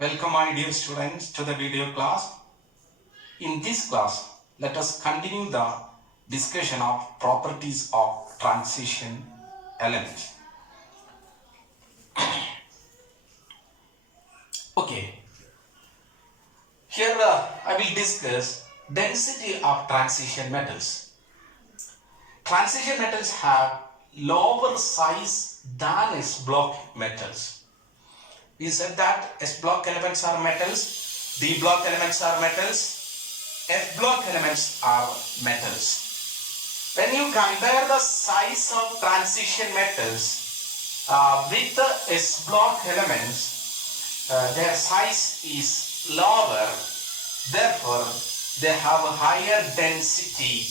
Welcome my dear students to the video class. In this class, let us continue the discussion of properties of transition element. Okay, here I will discuss density of transition metals. Transition metals have lower size than S-block metals. We said that S-block elements are metals, D-block elements are metals, F-block elements are metals. When you compare the size of transition metals with the S-block elements, their size is lower, therefore they have a higher density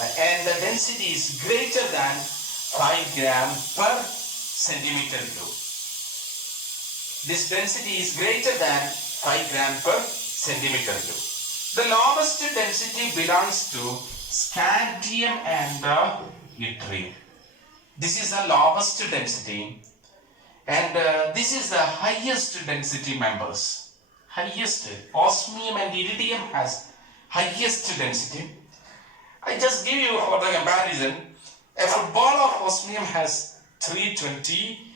and the density is greater than 5 gram per centimeter cube. This density is greater than 5 gram per centimeter cube. The lowest density belongs to scandium and yttrium. This is the lowest density and this is the highest density members. Highest, osmium and iridium has highest density. I just give you for the comparison, a football of osmium has 320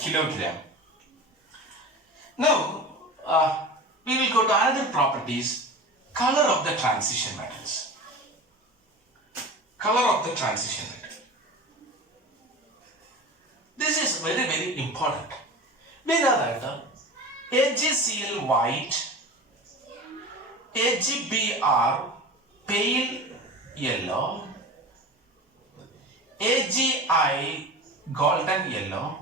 kilogram. Now, we will go to another properties, color of the transition metals. Color of the transition metal. This is very, very important. We know that AgCl white, AgBr pale yellow, AgI golden yellow,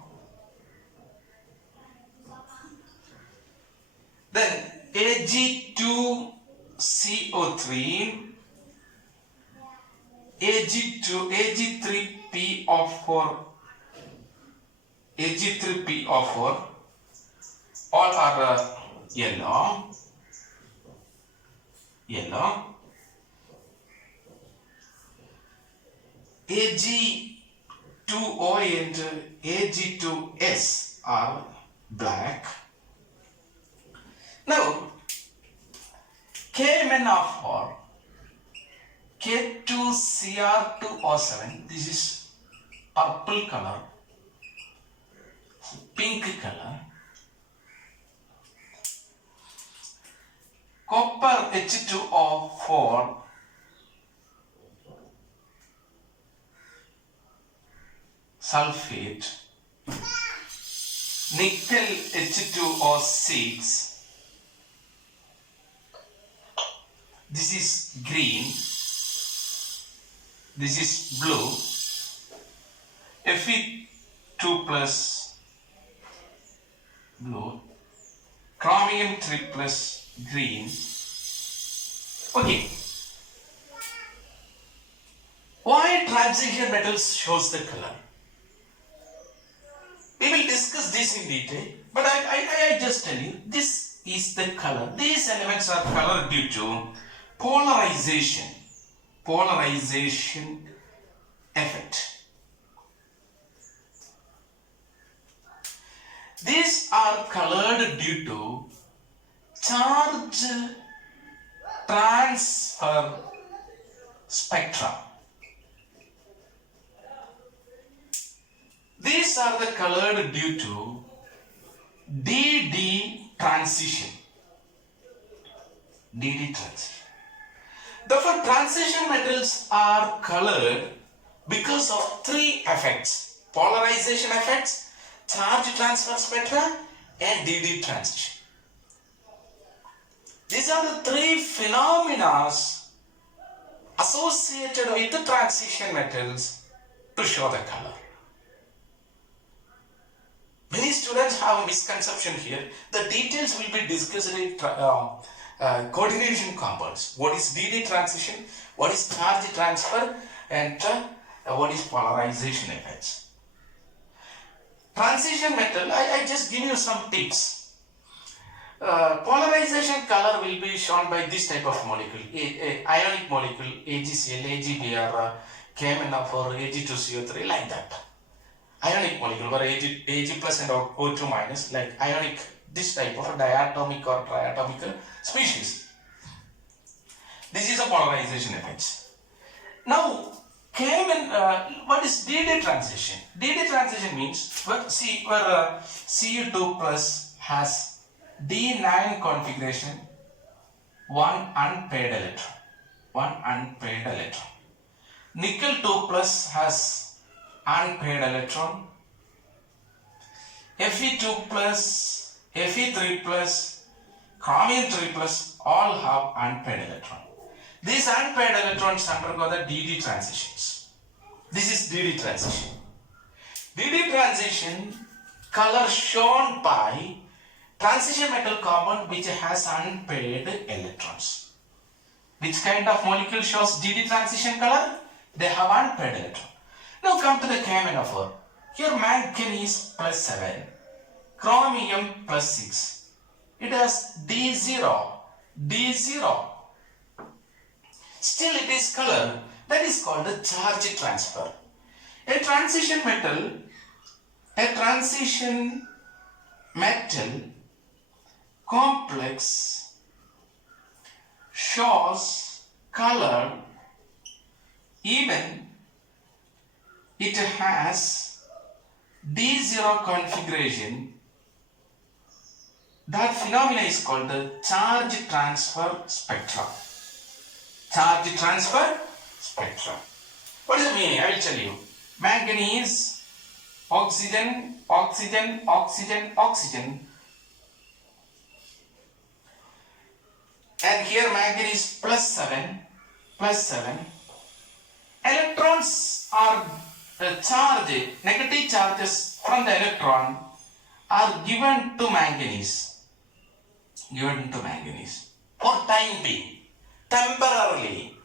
then Ag2CO3, Ag3PO4, Ag3PO4, all are yellow. Ag2O and Ag2S are black. Now, KMnO4, K2Cr2O7, this is purple color, pink color. Copper H2O4, sulfate, nickel H2O6, this is green, this is blue, Fe2 plus blue, chromium 3 plus green. Okay. Why transition metals shows the color? We will discuss this in detail, but I just tell you, this is the color. These elements are colored due to polarization effect. These are colored due to charge transfer spectra. These are the colored due to DD transition. Therefore, transition metals are colored because of three effects: polarization effects, charge transfer spectra, and DD transition. These are the three phenomena associated with the transition metals to show the color. Many students have a misconception here. The details will be discussed in coordination compounds. What is DD transition, what is charge transfer, and what is polarization effects. Transition metal, I just give you some tips. Polarization color will be shown by this type of molecule, ionic molecule, AgCl, AgBr, KMnO4, Ag2CO3, like that. Ionic molecule where Ag plus and O2 minus, like ionic this type of a diatomic or triatomic species. This is a polarization effect. Now, what is DD transition? DD transition means where Cu2 plus has D9 configuration, one unpaired electron. Nickel 2 plus has unpaired electron. Fe2 plus, Fe3 plus, chromium 3 plus all have unpaired electron. These unpaired electrons undergo the DD transitions. This is DD transition. DD transition color shown by transition metal compound which has unpaired electrons. Which kind of molecule shows DD transition color? They have unpaired electron. Now come to the KMnO4. Here manganese plus 7, chromium plus 6. It has D0. Still it is color. That is called the charge transfer. A transition metal complex shows color even it has D0 configuration. That phenomena is called the charge transfer spectra. Charge transfer spectra. What is the meaning? I will tell you. Manganese, oxygen. And here manganese plus 7. Electrons are negative charges from the electron are given to manganese. For time being, temporarily,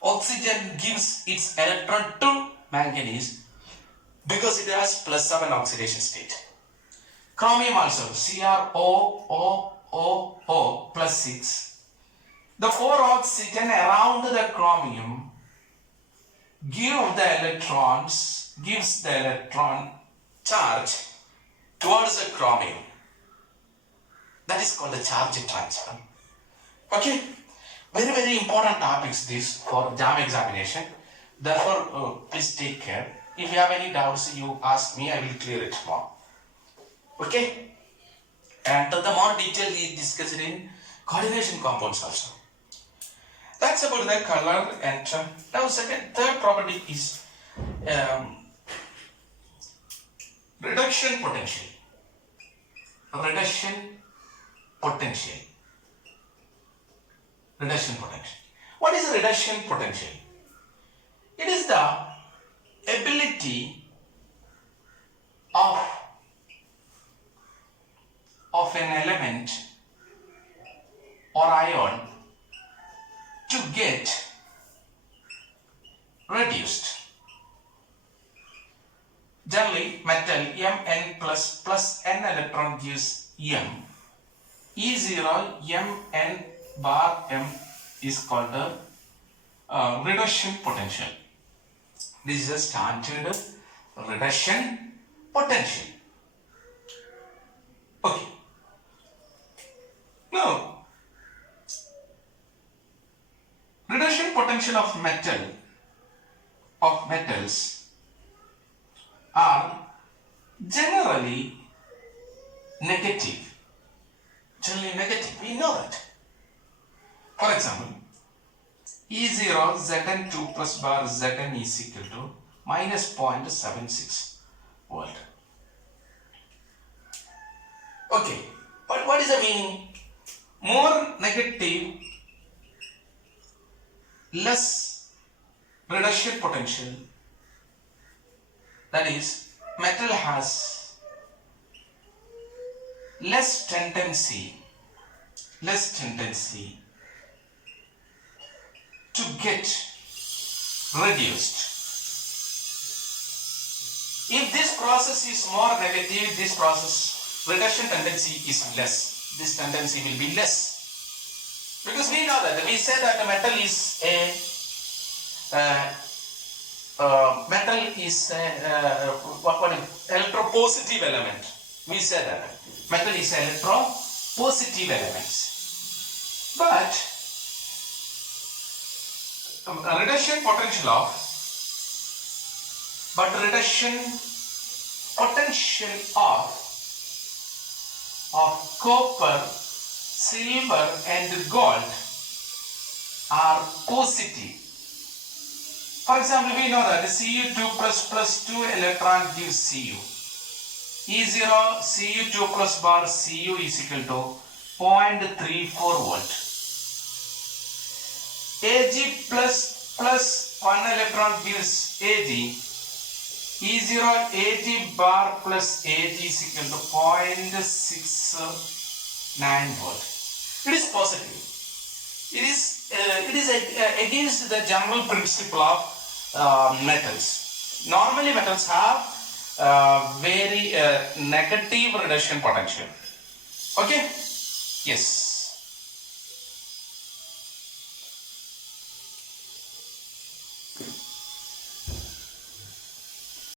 oxygen gives its electron to manganese because it has plus 7 oxidation state. Chromium also, CrO plus 6. The 4 oxygen around the chromium gives the electron charge towards the chromium. That is called the charge transfer. Okay, very important topics this for JAM examination. Therefore, please take care. If you have any doubts, you ask me. I will clear it more. Okay, and the more detail we discussed in coordination compounds also. That's about the color. And now third property is reduction potential. What is reduction potential? It is the ability of an element or ion to get reduced. Generally, metal Mn plus n electron gives M. E0 Mn bar M is called the reduction potential. This is a standard reduction potential. Okay. Now, reduction potential of metals are generally negative. We know that. For example, E0 Zn2 plus bar Zn is equal to minus 0.76 volt. Okay, but what is the meaning? More negative, less reduction potential. That is, metal has less tendency to get reduced. If this process is more negative, this process reduction tendency is less. This tendency will be less. Because we know that, we say that metal is electropositive element. We say that metal is electropositive elements. But reduction potential of copper, silver and gold are positive. For example, we know that Cu2 plus 2 electron gives Cu. E0 Cu2 plus bar Cu is equal to 0.34 volt. Ag plus 1 electron gives Ag. E0 Ag bar plus Ag is equal to 0.69 volt. It is positive. It is against the general principle of metals. Normally metals have very negative reduction potential. Okay? Yes.